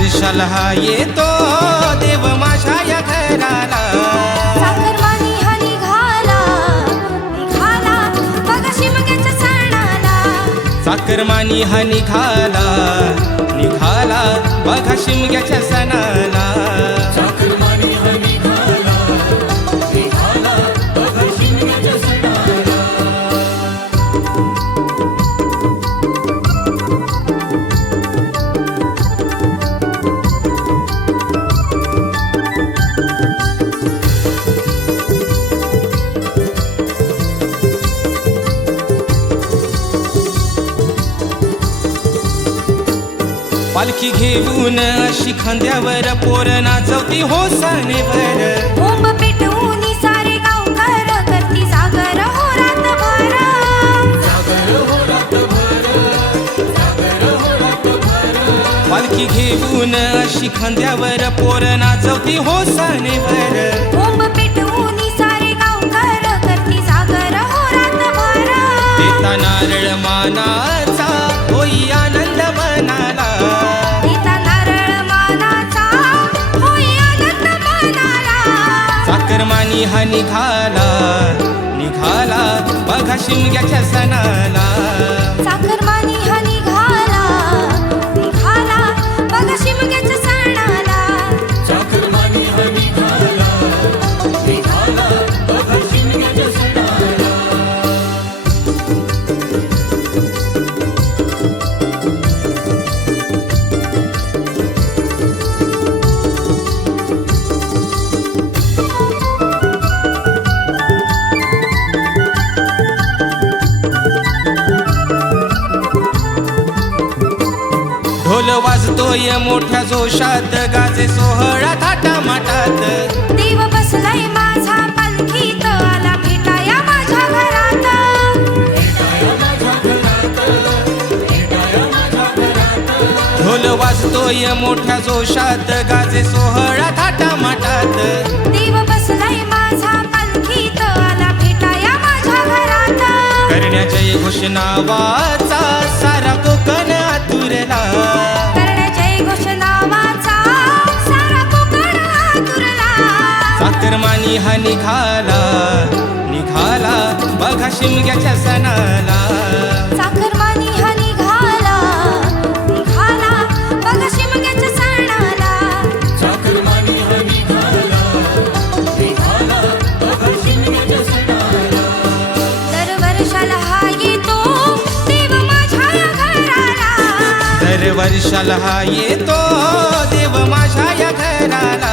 वर्षाला हा येतो देव माझ्या या घराला. साखरवाणी हा निघाला निघाला बघा शिमग्याच्या सणाला. साखरमानी हा निघाला निघाला बघा शिमग्याच्या सणाला. साखरमानी हा निघाला निघाला बघा शिमग्याच्या सणाला. पालखी घेऊन अशी खांद्यावर पोर नाचवती होसानेवर. बोंब पेटवून सारे गावकर करती जागर हो रातभर. जागर हो रातभर जागर हो रातभर. पालखी घेऊन अशी खांद्यावर पोर नाचवती होसानेवर. बोंब पेटवून सारे गावकर करती जागर हो रातभर. देता नारळ मानाचा होई आनंद मनाला. देता नारळ मानाचा होई आनंद मनाला. साखरमानी हा निघाला निघाला बघा शिमग्याच्या सणाला. साखरमानी हा निघाला निघाला बघा शिमग्याच्या सणाला. साखरमानी हा निघाला निघाला बघा शिमग्याच्या सणाला. ढोल वाजतोय मोठ्या जोशात गाजे सोहळा थाटामाटात. देव बसलाय माझा पालखीत आला भेटाया माझ्या घरात. भेटाया माझ्या घरात भेटाया माझ्या घरात. ढोल वाजतोय मोठ्या जोशात गाजे सोहळा थाटामाटात. देव बसलाय माझा पालखीत आला भेटाया माझ्या घरात. करण्याच्या घोषणा वाचा सारा कोकण आतुरला. करण्याच्या घोषणा वाचा सारा कोकण आतुरला. साखरमानी हा निघाला निघाला बघा शिमग्याच्या सणाला. साखरमानी हा निघाला निघाला बघा शिमग्याच्या सणाला. साखरमानी हा निघाला निघाला बघा शिमग्याच्या सणाला. दरवर्षाला हा येतो देव माझ्या या घराला. दरवर्षाला हा येतो देव माझ्या या घराला.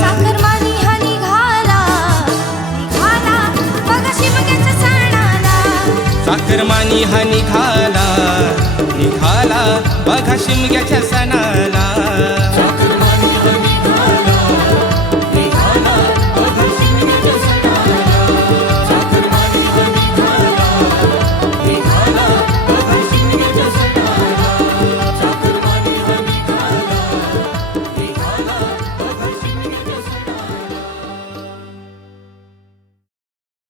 साखरमानी हा निघाला निघाला बघा शिमग्याच्या सणाला. साखरमानी हा निघाला निघाला बघा शिमग्याच्या सणाला.